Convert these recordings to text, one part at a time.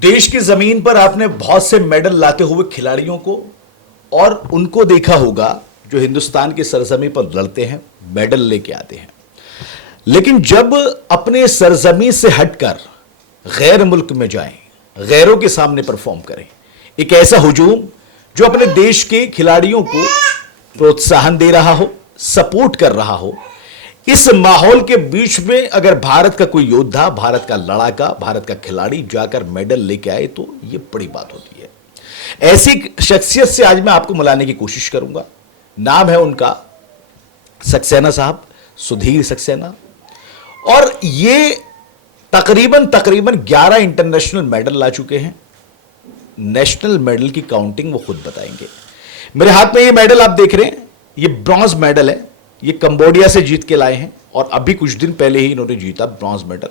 देश की जमीन पर आपने बहुत से मेडल लाते हुए खिलाड़ियों को और उनको देखा होगा जो हिंदुस्तान की सरजमी पर लड़ते हैं, मेडल लेके आते हैं, लेकिन जब अपने सरजमी से हटकर गैर मुल्क में जाएं, गैरों के सामने परफॉर्म करें, एक ऐसा हुजूम जो अपने देश के खिलाड़ियों को प्रोत्साहन दे रहा हो, सपोर्ट कर रहा हो, इस माहौल के बीच में अगर भारत का कोई योद्धा, भारत का लड़ाका, भारत का खिलाड़ी जाकर मेडल लेके आए तो यह बड़ी बात होती है। ऐसी शख्सियत से आज मैं आपको मिलाने की कोशिश करूंगा। नाम है उनका सक्सेना साहब, सुधीर सक्सेना, और ये तकरीबन 11 इंटरनेशनल मेडल ला चुके हैं। नेशनल मेडल की काउंटिंग वो खुद बताएंगे। मेरे हाथ में ये मेडल आप देख रहे हैं, ये ब्रॉन्ज मेडल है। ये कंबोडिया से जीत के लाए हैं और अभी कुछ दिन पहले ही इन्होंने जीता ब्रॉन्ज मेडल।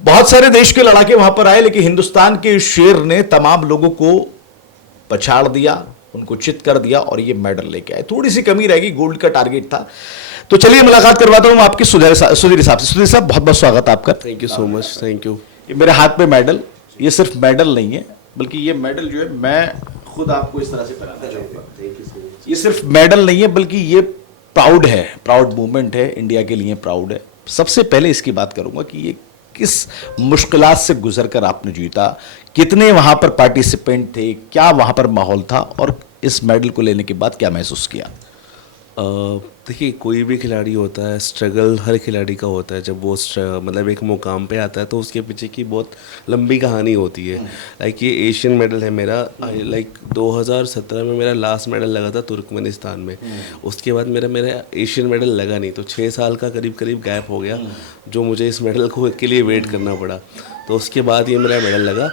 बहुत सारे देश के लड़ाके वहां पर आए, लेकिन हिंदुस्तान के शेर ने तमाम लोगों को पछाड़ दिया, उनको चित कर दिया और ये मेडल लेके आए। थोड़ी सी कमी रहेगी, गोल्ड का टारगेट था। तो चलिए मुलाकात करवाता हूं आपकी सुधीर साहब से। सुधीर साहब, बहुत बहुत स्वागत आपका। Thank you so much, thank you. ये मेरे हाथ में मेडल, ये सिर्फ मेडल नहीं है, बल्कि ये मेडल जो है मैं खुद आपको इस तरह से पहनाना चाहूंगा। Thank you so much. ये सिर्फ मेडल नहीं है, बल्कि ये प्राउड है, प्राउड मूवमेंट है, इंडिया के लिए प्राउड है। सबसे पहले इसकी बात करूंगा कि ये किस मुश्किलात से गुजरकर आपने जीता, कितने वहां पर पार्टिसिपेंट थे, क्या वहां पर माहौल था, और इस मेडल को लेने के बाद क्या महसूस किया? देखिए, कोई भी खिलाड़ी होता है, स्ट्रगल हर खिलाड़ी का होता है। जब वो मतलब एक मुकाम पे आता है तो उसके पीछे की बहुत लंबी कहानी होती है। लाइक ये एशियन मेडल है मेरा। लाइक 2017 में मेरा लास्ट मेडल लगा था तुर्कमेनिस्तान में। उसके बाद मेरा एशियन मेडल लगा नहीं, तो 6 साल का करीब गैप हो गया, जो मुझे इस मेडल के लिए वेट करना पड़ा। तो उसके बाद ये मेरा मेडल लगा।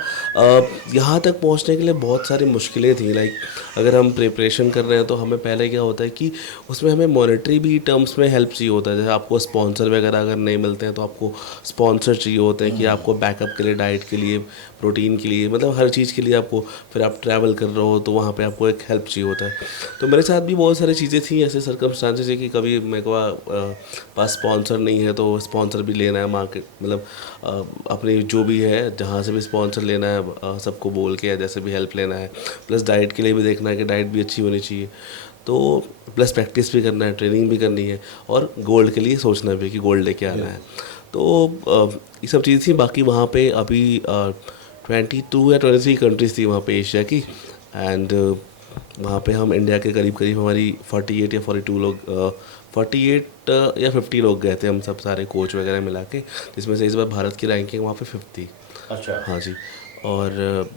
यहाँ तक पहुँचने के लिए बहुत सारी मुश्किलें थी। लाइक अगर हम प्रिपरेशन कर रहे हैं तो हमें पहले क्या होता है कि उसमें हमें मॉनेटरी भी टर्म्स में हेल्प चाहिए होता है। जैसे आपको स्पॉन्सर वगैरह अगर नहीं मिलते हैं तो आपको स्पॉन्सर चाहिए होते हैं कि आपको बैकअप के लिए, डाइट के लिए, प्रोटीन के लिए, मतलब हर चीज़ के लिए आपको, फिर आप ट्रैवल कर रहे हो तो वहाँ पे आपको एक हेल्प चाहिए होता है। तो मेरे साथ भी बहुत सारी चीज़ें थी, ऐसे सर्कमस्टांसेस है कि कभी मेरे को पास स्पॉन्सर नहीं है तो स्पॉन्सर भी लेना है, मार्केट मतलब अपनी जो भी है जहाँ से भी स्पॉन्सर लेना है, सबको बोल के जैसे भी हेल्प लेना है। प्लस डाइट के लिए भी देखना है कि डाइट भी अच्छी होनी चाहिए, तो प्लस प्रैक्टिस भी करना है, ट्रेनिंग भी करनी है, और गोल्ड के लिए सोचना भी कि गोल्ड लेके आना है। तो ये सब चीज़ थी। बाकी वहाँ पे अभी 22 या 23 कंट्रीज़ थी वहाँ पे एशिया की। एंड वहाँ पे हम इंडिया के करीब हमारी 48 या 42 लोग 48 या 50 लोग गए थे हम सब, सारे कोच वगैरह मिला के, जिसमें से इस बार भारत की रैंकिंग वहाँ पे 50। अच्छा। हाँ जी। और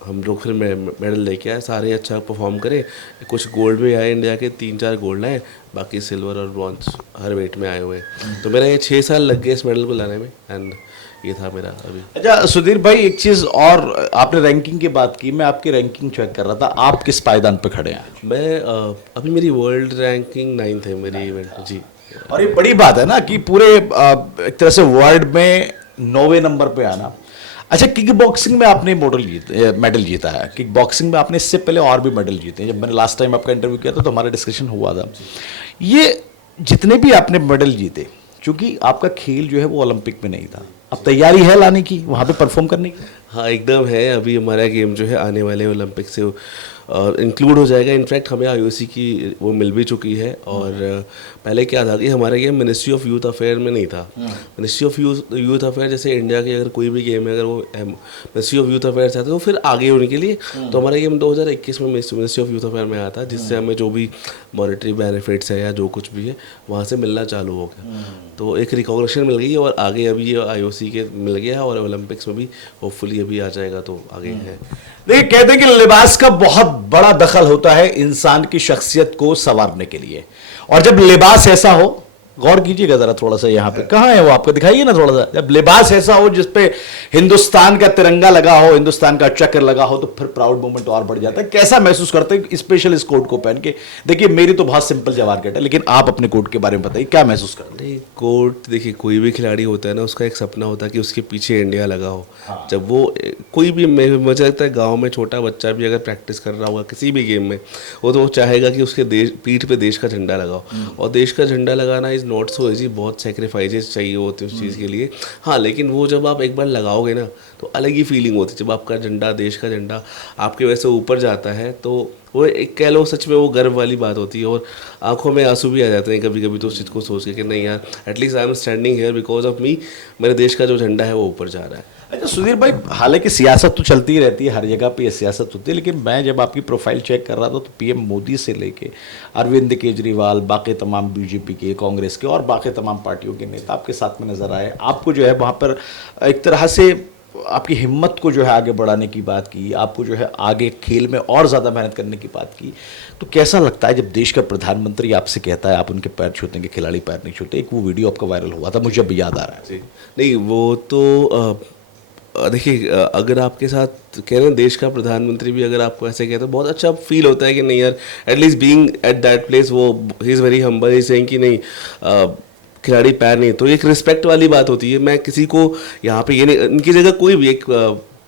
हम लोग फिर मेडल लेके आए, सारे अच्छा परफॉर्म करे। कुछ गोल्ड भी आए, इंडिया के 3-4 गोल्ड आए, बाकी सिल्वर और ब्रॉन्ज हर वेट में आए हुए। तो मेरा ये 6 साल लग गए इस मेडल को लाने में। एंड ये था मेरा अभी। अच्छा सुधीर भाई, एक चीज और, आपने रैंकिंग की बात की, मैं आपकी रैंकिंग चेक कर रहा था। आप किस पायदान पे खड़े हैं? मैं अभी मेरी वर्ल्ड रैंकिंग 9th है मेरी इवेंट जी। और ये बड़ी बात है ना कि पूरे एक तरह से वर्ल्ड में 9वें नंबर पे आना। अच्छा, किक बॉक्सिंग में आपने मेडल जीता है। किक बॉक्सिंग में आपने इससे पहले और भी मेडल जीते हैं। जब मैंने लास्ट टाइम आपका इंटरव्यू किया था तो हमारा डिस्कशन हुआ था। ये जितने भी आपने मेडल जीते, क्योंकि आपका खेल जो है वो ओलंपिक में नहीं था, अब तैयारी है लाने की, वहाँ पे परफॉर्म करने की? हाँ एकदम है। अभी हमारा गेम जो है आने वाले ओलंपिक से इंक्लूड हो जाएगा। इनफैक्ट हमें आईओसी की वो मिल भी चुकी है। और पहले क्या था कि हमारा game ministry of youth affair में नहीं था। मिनिस्ट्री ऑफ यूथ अफेयर, जैसे इंडिया की अगर कोई भी गेम है, अगर वो मिनिस्ट्री ऑफ यूथ अफेयर से आता है तो फिर आगे होने के लिए, तो हमारा गेम 2021 में मिनिस्ट्री ऑफ यूथ अफेयर में आया था, जिससे हमें जो भी मॉनेटरी बेनिफिट्स है या जो कुछ भी है वहाँ से मिलना चालू हो गया। तो एक रिकॉग्निशन मिल गई और आगे अभी ये आईओसी के मिल गया और ओलंपिक्स में भी होपफुली अभी आ जाएगा, तो आगे है। देखिए, कहते हैं कि लिबास का बहुत बड़ा दखल होता है इंसान की शख्सियत को संवारने के लिए, और जब लिबास ऐसा हो, गौर कीजिएगा जरा थोड़ा सा, यहाँ पे कहाँ है वो, आपको दिखाइए ना थोड़ा सा। जब लिबास ऐसा हो जिसपे हिंदुस्तान का तिरंगा लगा हो, हिंदुस्तान का चक्र लगा हो, तो फिर प्राउड मोमेंट और बढ़ जाता है। कैसा महसूस करते हैं स्पेशल इस कोट को पहन के? देखिए, मेरी तो बहुत सिंपल जवाहर कट है, लेकिन आप अपने कोट के बारे में बताइए, क्या महसूस करते हैं? कोट देखिए, कोई भी खिलाड़ी होता है ना, उसका एक सपना होता है कि उसके पीछे इंडिया लगा हो। जब वो कोई भी मुझे लगता है गांव में छोटा बच्चा भी अगर प्रैक्टिस कर रहा होगा किसी भी गेम में, वो तो चाहेगा कि उसके पीठ पे देश का झंडा लगाओ। और देश का झंडा लगाना इज़ नॉट सो इजी, बहुत सेक्रीफाइसेस चाहिए होते हैं उस चीज़ के लिए। हाँ, लेकिन वो जब आप एक बार लगाओगे ना तो अलग ही फीलिंग होती है। जब आपका झंडा, देश का झंडा आपके वैसे ऊपर जाता है तो वो एक कह लो सच में वो गर्व वाली बात होती है, और आंखों में आंसू भी आ जाते हैं कभी कभी तो उस चीज़ को सोच के कि नहीं यार, at least I am standing here because of me, मेरे देश का जो झंडा है वो ऊपर जा रहा है। अच्छा सुधीर भाई, हालांकि सियासत तो चलती ही रहती है, हर जगह पे ये सियासत होती है, लेकिन मैं जब आपकी प्रोफाइल चेक कर रहा था तो पीएम मोदी से लेके अरविंद केजरीवाल, बाकी तमाम बीजेपी के, कांग्रेस के और बाकी तमाम पार्टियों के नेता आपके साथ में नजर आए। आपको जो है वहाँ पर एक तरह से आपकी हिम्मत को जो है आगे बढ़ाने की बात की, आपको जो है आगे खेल में और ज़्यादा मेहनत करने की बात की। तो कैसा लगता है जब देश का प्रधानमंत्री आपसे कहता है आप उनके पैर छूते हैं, खिलाड़ी पैर नहीं छूते? एक वो वीडियो आपका वायरल हुआ था, मुझे अभी याद आ रहा है। जी नहीं, वो तो देखिए, अगर आपके साथ कह रहे हैं देश का प्रधानमंत्री भी अगर आपको ऐसे कहते हैं, बहुत अच्छा फील होता है कि नहीं यार, at least being at that place, वो he is very humble, he saying कि नहीं खिलाड़ी पैर नहीं, तो एक रिस्पेक्ट वाली बात होती है। मैं किसी को यहाँ पे ये नहीं, इनकी जगह कोई भी एक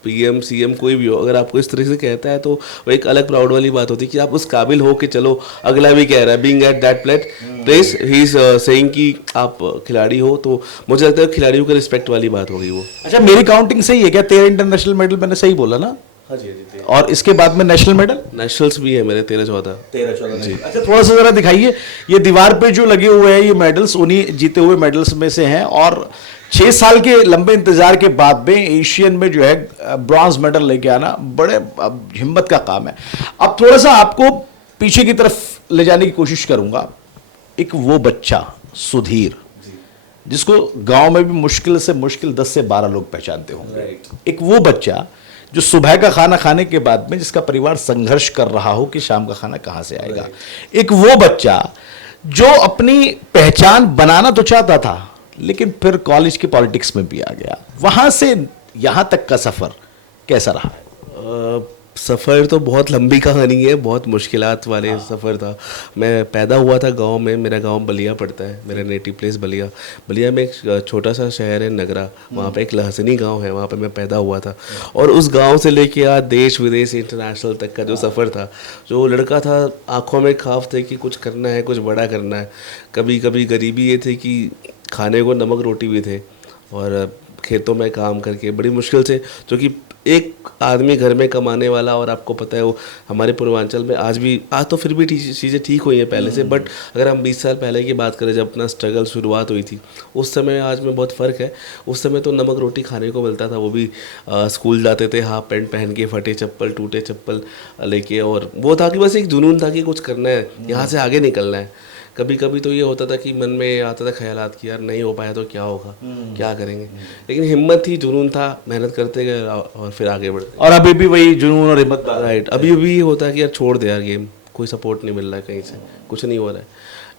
पीएम सीएम कोई भी हो, अगर आपको इस तरह से कहता है तो वो एक अलग प्राउड वाली बात होती है कि आप उस काबिल हो कि चलो अगला भी कह रहा है, being at that place he is saying कि आप खिलाड़ी हो, तो मुझे लगता है खिलाड़ियों का रिस्पेक्ट वाली बात हो गई वो। अच्छा, मेरी काउंटिंग सही है क्या? 13 इंटरनेशनल मेडल मैंने सही बोला ना? हाँ जी, हाँ जी। और इसके बाद में नेशनल मेडल? नेशनल्स भी है मेरे 13-14। जी। अच्छा, थोड़ा सा जरा दिखाइए, ये दीवार पे जो लगे हुए हैं ये मेडल्स उन्हीं जीते हुए मेडल्स में से हैं, और 6 साल के लंबे इंतजार के बाद में एशियन में जो है ब्रॉन्ज मेडल लेके आना बड़े हिम्मत का काम है। अब थोड़ा सा आपको पीछे की तरफ ले जाने की कोशिश करूंगा। एक वो बच्चा सुधीर जिसको गांव में भी मुश्किल से मुश्किल 10 से 12 लोग पहचानते होंगे। एक वो बच्चा जो सुबह का खाना खाने के बाद में जिसका परिवार संघर्ष कर रहा हो कि शाम का खाना कहां से आएगा। एक वो बच्चा जो अपनी पहचान बनाना तो चाहता था लेकिन फिर कॉलेज की पॉलिटिक्स में भी आ गया। वहां से यहां तक का सफर कैसा रहा? सफ़र तो बहुत लंबी कहानी है, बहुत मुश्किलात वाले सफ़र था। मैं पैदा हुआ था गांव में, मेरा गांव बलिया पड़ता है, मेरा नेटिव प्लेस बलिया। बलिया में एक छोटा सा शहर है नगरा, वहाँ पे एक लहसनी गांव है, वहाँ पे मैं पैदा हुआ था। और उस गांव से लेके आज देश विदेश इंटरनेशनल तक का जो सफ़र था, जो लड़का था आँखों में ख्वाब थे कि कुछ करना है, कुछ बड़ा करना है। कभी कभी गरीबी ये थी कि खाने को नमक रोटी भी थे, और खेतों में काम करके बड़ी मुश्किल से, जो कि एक आदमी घर में कमाने वाला, और आपको पता है वो हमारे पूर्वांचल में आज तो फिर भी चीज़ें ठीक हुई हैं पहले से, बट अगर हम 20 साल पहले की बात करें जब अपना स्ट्रगल शुरुआत हुई थी, उस समय आज में बहुत फ़र्क है। उस समय तो नमक रोटी खाने को मिलता था, वो भी स्कूल जाते थे हाफ पैंट पहन के, फटे चप्पल टूटे चप्पल लेके, और वो था कि बस एक जुनून था कि कुछ करना है, यहाँ से आगे निकलना है। कभी कभी तो ये होता था कि मन में आता था ख्यालात कि यार नहीं हो पाया तो क्या होगा, क्या करेंगे, लेकिन हिम्मत थी, जुनून था, मेहनत करते गए और फिर आगे बढ़ते। और अभी भी वही जुनून और हिम्मत? राइट, अभी भी होता है कि यार छोड़ दे यार गेम, कोई सपोर्ट नहीं मिल रहा है कहीं से, कुछ नहीं हो रहा है,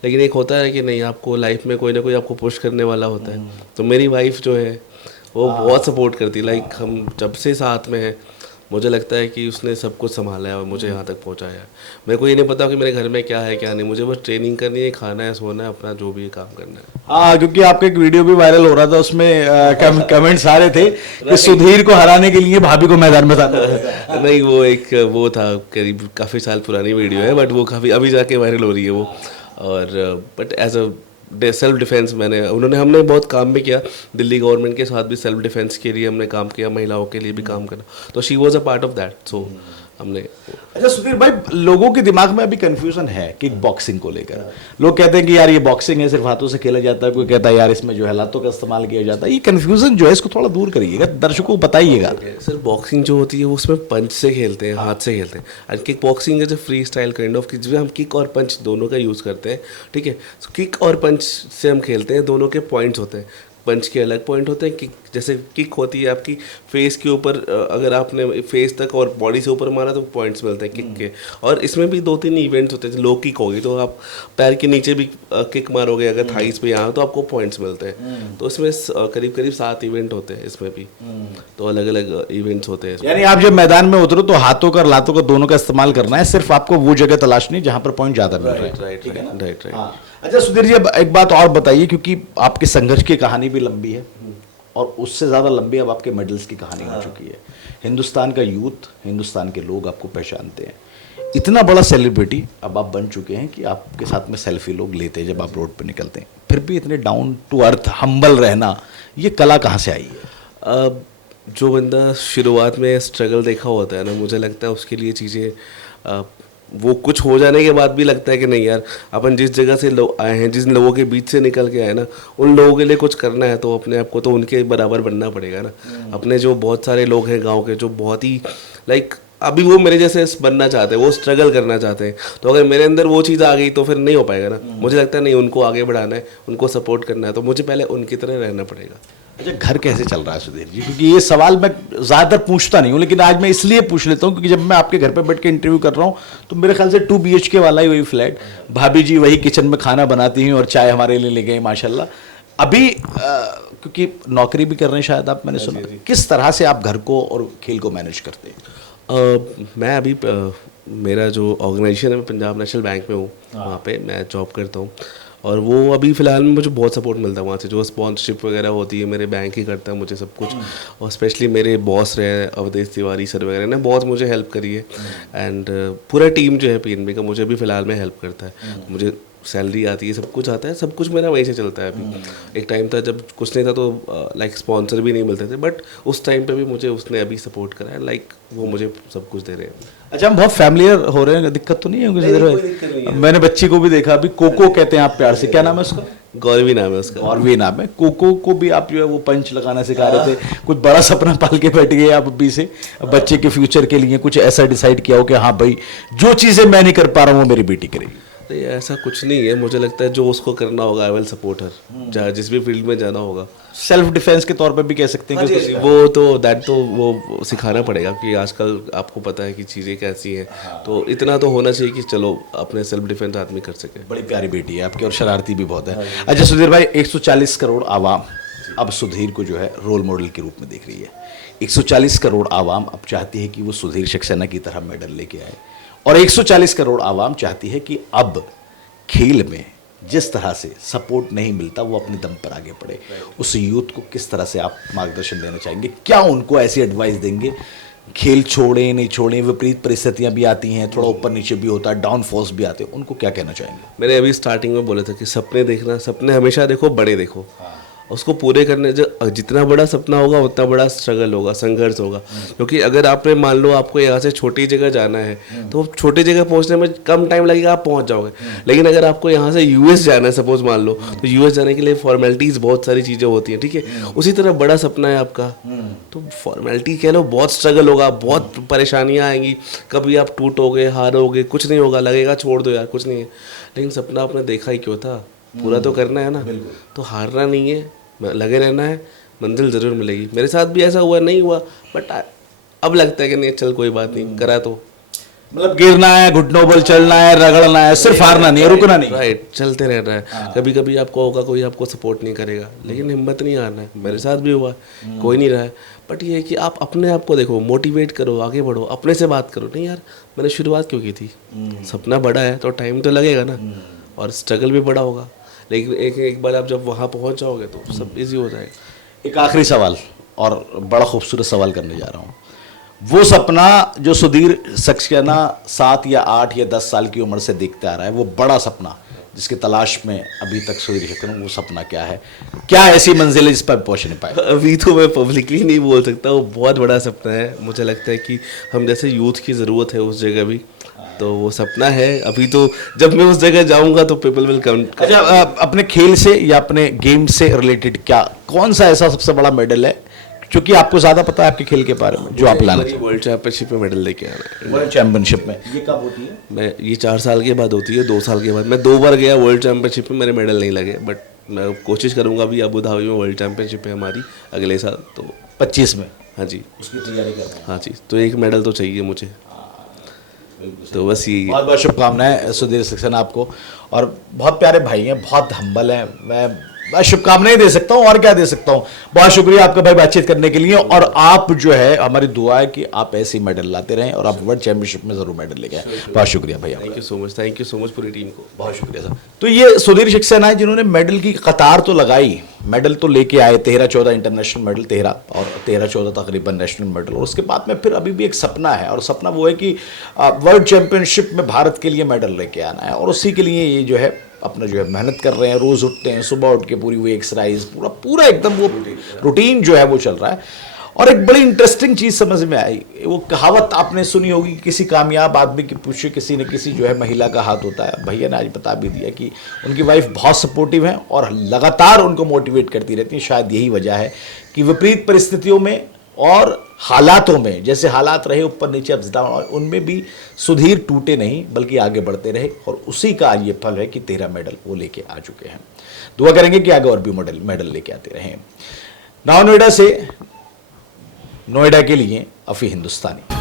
लेकिन एक होता है कि नहीं, आपको लाइफ में कोई ना कोई आपको पुश करने वाला होता है। तो मेरी वाइफ जो है वो बहुत सपोर्ट करती है, लाइक हम जब से साथ में हैं, मुझे लगता है कि उसने सब कुछ संभाला है और मुझे यहाँ तक पहुँचाया है। मेरे को ये नहीं पता कि मेरे घर में क्या है क्या नहीं, मुझे बस ट्रेनिंग करनी है, खाना है, सोना है, अपना जो भी काम करना है। हाँ, क्योंकि आपका एक वीडियो भी वायरल हो रहा था, उसमें कमेंट्स आ रहे थे कि सुधीर को हराने के लिए भाभी को मैदान में था। नहीं, वो था करीब काफ़ी साल पुरानी वीडियो है, बट वो काफ़ी अभी जाके वायरल हो रही है वो। और but as a self defence हमने बहुत काम भी किया, दिल्ली गवर्नमेंट के साथ भी सेल्फ डिफेंस के लिए हमने काम किया, महिलाओं के लिए भी काम करना, तो she was a part of that, so हमने। अच्छा सुधीर भाई, लोगों के दिमाग में अभी कंफ्यूजन है किक बॉक्सिंग को लेकर। लोग कहते हैं कि यार ये बॉक्सिंग है, सिर्फ हाथों से खेला जाता है, कोई कहता है यार इसमें जो है लातों का इस्तेमाल किया जाता है। ये कंफ्यूजन जो है इसको थोड़ा दूर करिएगा, दर्शकों को बताइएगा। सर, बॉक्सिंग जो होती है वो उसमें पंच से खेलते हैं, हाथ से खेलते हैं, और kick boxing is a free style kind of, जिसमें हम किक और पंच दोनों का यूज़ करते हैं, ठीक है। किक और पंच से हम खेलते हैं, दोनों के पॉइंट्स होते हैं, पंच के अलग पॉइंट होते हैं। किक जैसे किक होती है आपकी फेस के ऊपर, अगर आपने फेस तक और बॉडी से ऊपर मारा तो पॉइंट्स मिलते हैं किक के। और इसमें भी 2-3 इवेंट्स होते हैं, लो किक होगी तो आप पैर के नीचे भी किक मारोगे, अगर थाइस पे यहाँ तो आपको पॉइंट्स मिलते हैं। तो इसमें करीब करीब 7 इवेंट होते हैं इसमें भी, तो अलग अलग इवेंट्स होते हैं। यानी आप जब मैदान में उतरो तो हाथों का लातों का दोनों का इस्तेमाल करना है, सिर्फ आपको वो जगह तलाशनी जहां पर पॉइंट ज्यादा मिल रहा है। राइट। अच्छा सुधीर जी, अब एक बात और बताइए, क्योंकि आपके संघर्ष की कहानी भी लंबी है। और उससे ज़्यादा लंबी अब आपके मेडल्स की कहानी हो चुकी है। हिंदुस्तान का यूथ, हिंदुस्तान के लोग आपको पहचानते हैं। इतना बड़ा सेलिब्रिटी अब आप बन चुके हैं कि आपके साथ में सेल्फी लोग लेते हैं जब आप रोड पे निकलते हैं। फिर भी इतने डाउन टू अर्थ, हम्बल रहना, ये कला कहाँ से आई है? अब जो बंदा शुरुआत में स्ट्रगल देखा होता है ना, मुझे लगता है उसके लिए चीज़ें वो कुछ हो जाने के बाद भी लगता है कि नहीं यार, अपन जिस जगह से आए हैं, जिन लोगों के बीच से निकल के आए ना, उन लोगों के लिए कुछ करना है तो अपने आप को तो उनके बराबर बनना पड़ेगा ना। अपने जो बहुत सारे लोग हैं गांव के, जो बहुत ही लाइक अभी वो मेरे जैसे बनना चाहते हैं, वो स्ट्रगल करना चाहते हैं, तो अगर मेरे अंदर वो चीज़ आ गई तो फिर नहीं हो पाएगा ना। मुझे लगता है नहीं, उनको आगे बढ़ाना है, उनको सपोर्ट करना है, तो मुझे पहले उनकी तरह रहना पड़ेगा। अच्छा, घर कैसे चल रहा है सुधीर जी? क्योंकि ये सवाल मैं ज़्यादातर पूछता नहीं हूँ, लेकिन आज मैं इसलिए पूछ लेता हूँ क्योंकि जब मैं आपके घर पे बैठ के इंटरव्यू कर रहा हूँ तो मेरे ख्याल से 2 BHK वाला ही वही फ्लैट, भाभी जी वही किचन में खाना बनाती हैं और चाय हमारे लिए ले गए माशाल्लाह। अभी क्योंकि नौकरी भी कर रहे हैं शायद आप, मैंने सुना, किस तरह से आप घर को और खेल को मैनेज करते हैं? मैं अभी मेरा जो ऑर्गेनाइजेशन है, मैं पंजाब नेशनल बैंक में हूँ, वहाँ पे मैं जॉब करता हूँ, और वो अभी फ़िलहाल में मुझे बहुत सपोर्ट मिलता है वहाँ से। जो स्पॉन्सरशिप वगैरह होती है, मेरे बैंक ही करता है मुझे सब कुछ, और स्पेशली मेरे बॉस रहे अवधेश तिवारी सर वगैरह ने बहुत मुझे हेल्प करी है। एंड पूरा टीम जो है PNB का मुझे भी फ़िलहाल में हेल्प करता है। मुझे सैलरी आती है, सब कुछ आता है, सब कुछ मेरा वहीं से चलता है। अभी एक टाइम था जब कुछ नहीं था तो लाइक स्पॉन्सर भी नहीं मिलते थे, बट उस टाइम पे भी मुझे उसने अभी सपोर्ट करा है, लाइक वो मुझे सब कुछ दे रहे हैं। अच्छा, हम बहुत फैमिलियर हो रहे हैं, दिक्कत तो नहीं है कोई दिक्कत नहीं है। मैंने बच्ची को भी देखा, अभी कोको कहते हैं आप प्यार से, क्या नाम है उसका? गौरवी नाम है उसका। गौरवी नाम है। कोको को भी आप जो है वो पंच लगाना सिखा रहे थे, कुछ बड़ा सपना पाल के बैठ गए आप अभी से, बच्चे के फ्यूचर के लिए कुछ ऐसा डिसाइड किया हो कि हाँ भाई जो चीज़ें मैं नहीं कर पा रहा हूँ वो मेरी बेटी करेगी? तो ये ऐसा कुछ नहीं है, मुझे लगता है जो उसको करना होगा आई विल सपोर्ट हर, जहाँ जिस भी फील्ड में जाना होगा। सेल्फ डिफेंस के तौर पे भी कह सकते हैं कि वो तो दैट तो वो सिखाना पड़ेगा, कि आजकल आपको पता है कि चीज़ें कैसी हैं, तो इतना तो होना चाहिए कि चलो अपने सेल्फ डिफेंस आदमी कर सके। बड़ी प्यारी बेटी है आपकी और शरारती भी बहुत है। अच्छा सुधीर भाई, 140 करोड़ आवाम अब सुधीर को जो है रोल मॉडल के रूप में देख रही है। 140 करोड़ आवाम अब चाहती है कि वो सुधीर सक्सेना की तरह मेडल लेके आए, और 140 करोड़ आवाम चाहती है कि अब खेल में जिस तरह से सपोर्ट नहीं मिलता वो अपने दम पर आगे बढ़े। उस यूथ को किस तरह से आप मार्गदर्शन देना चाहेंगे? क्या उनको ऐसी एडवाइस देंगे? खेल छोड़ें नहीं छोड़ें, विपरीत परिस्थितियां भी आती हैं, थोड़ा ऊपर नीचे भी होता है, डाउनफॉल्स भी आते हैं, उनको क्या कहना चाहेंगे? मैंने अभी स्टार्टिंग में बोला था कि सपने देखना, सपने हमेशा देखो, बड़े देखो, उसको पूरे करने जितना बड़ा सपना होगा उतना बड़ा स्ट्रगल होगा, संघर्ष होगा। क्योंकि अगर आपने मान लो आपको यहाँ से छोटी जगह जाना है तो छोटी जगह पहुँचने में कम टाइम लगेगा, आप पहुँच जाओगे। लेकिन अगर आपको यहाँ से US जाना है सपोज मान लो, तो US जाने के लिए फॉर्मेलिटीज़ बहुत सारी चीज़ें होती हैं, ठीक है। उसी तरह बड़ा सपना है आपका, तो फॉर्मेलिटी कह लो, बहुत स्ट्रगल होगा, बहुत परेशानियाँ आएंगी, कभी आप टूटोगे, हारोगे, कुछ नहीं होगा, लगेगा छोड़ दो यार कुछ नहीं है। लेकिन सपना आपने देखा ही क्यों था, पूरा तो करना है ना, तो हारना नहीं है, लगे रहना है, मंजिल ज़रूर मिलेगी। मेरे साथ भी ऐसा हुआ, नहीं हुआ, बट अब लगता है कि नहीं चल कोई बात नहीं, करा तो मतलब गिरना है, घुटनों बल चलना है, रगड़ना है, सिर्फ हारना नहीं है, रुकना नहीं। राइट, चलते रहना है। कभी कभी आपको होगा कोई आपको सपोर्ट नहीं करेगा, लेकिन हिम्मत नहीं हारना है। मेरे साथ भी हुआ, कोई नहीं रहा है, बट ये है कि आप अपने आप को देखो, मोटिवेट करो, आगे बढ़ो, अपने से बात करो, नहीं यार मैंने शुरुआत क्यों की थी, सपना बड़ा है तो टाइम तो लगेगा ना, और स्ट्रगल भी बड़ा होगा, लेकिन एक बार आप जब वहाँ पहुँच जाओगे तो सब इजी हो जाएगा। एक आखिरी सवाल, और बड़ा खूबसूरत सवाल करने जा रहा हूँ। वो सपना जो सुधीर सक्सेना 7 या 8 या 10 साल की उम्र से देखता आ रहा है, वो बड़ा सपना जिसकी तलाश में अभी तक सुधीर सक्सेना, वो सपना क्या है? क्या ऐसी मंजिल है जिस पर पहुँच नहीं पाए? अभी तो मैं पब्लिकली नहीं बोल सकता, वो बहुत बड़ा सपना है। मुझे लगता है कि हम जैसे यूथ की ज़रूरत है उस जगह भी, तो वो सपना है। अभी तो जब मैं उस जगह जाऊंगा तो पीपल विल कम। अच्छा, अपने खेल से या अपने गेम से रिलेटेड क्या, कौन सा ऐसा सबसे बड़ा मेडल है, क्योंकि आपको ज्यादा पता है आपके खेल के बारे में, जो आप लाना चाहिए? वर्ल्ड चैंपियनशिप में मेडल लेके आना है। वर्ल्ड चैंपियनशिप में ये कब होती है? मैं ये 4 साल के बाद होती है, 2 साल के बाद। मैं 2 बार गया वर्ल्ड चैंपियनशिप में, मेरे मेडल नहीं लगे, बट मैं कोशिश करूंगा अभी अबू धाबी में वर्ल्ड चैंपियनशिप है हमारी अगले साल, तो 25 में। हाँ जी, उसकी तैयारी कर रहे हैं। हाँ जी, तो एक मेडल तो चाहिए मुझे, तो बस ये। बहुत बहुत शुभकामनाएं सुधीर सक्सेना आपको, और बहुत प्यारे भाई हैं, बहुत हम्बल हैं। मैं बस शुभकामनाएं दे सकता हूं और क्या दे सकता हूं। बहुत शुक्रिया आपका भाई बातचीत करने के लिए, और आप जो है हमारी दुआ है कि आप ऐसे ही मेडल लाते रहें और आप वर्ल्ड चैंपियनशिप में जरूर मेडल लेके आए। बहुत शुक्रिया भैया, थैंक यू सो मच पूरी टीम को। बहुत शुक्रिया सर। तो ये सुधीर सक्सेना है जिन्होंने मेडल की कतार तो लगाई, मेडल तो लेके आए, 13-14 इंटरनेशनल मेडल, 13 और 13-14 तकरीबन नेशनल मेडल, और उसके बाद में फिर अभी भी एक सपना है, और सपना वो है कि वर्ल्ड चैंपियनशिप में भारत के लिए मेडल लेके आना है, और उसी के लिए ये जो है अपना जो है मेहनत कर रहे हैं, रोज उठते हैं, सुबह उठ के पूरी हुई एक्सरसाइज, पूरा एकदम वो रूटीन जो है वो चल रहा है। और एक बड़ी इंटरेस्टिंग चीज समझ में आई, वो कहावत आपने सुनी होगी, किसी कामयाब आदमी की पूछे किसी न किसी जो है महिला का हाथ होता है। भैया ने आज बता भी दिया कि उनकी वाइफ बहुत सपोर्टिव है और लगातार उनको मोटिवेट करती रहती है। शायद यही वजह है कि विपरीत परिस्थितियों में और हालातों में, जैसे हालात रहे ऊपर नीचे अप्स डाउन, उनमें भी सुधीर टूटे नहीं बल्कि आगे बढ़ते रहे, और उसी का आज ये फल है कि 13 मेडल वो लेके आ चुके हैं। दुआ करेंगे कि आगे और भी मेडल लेके आते रहें। नाउ नोएडा से, नोएडा के लिए अफी हिंदुस्तानी।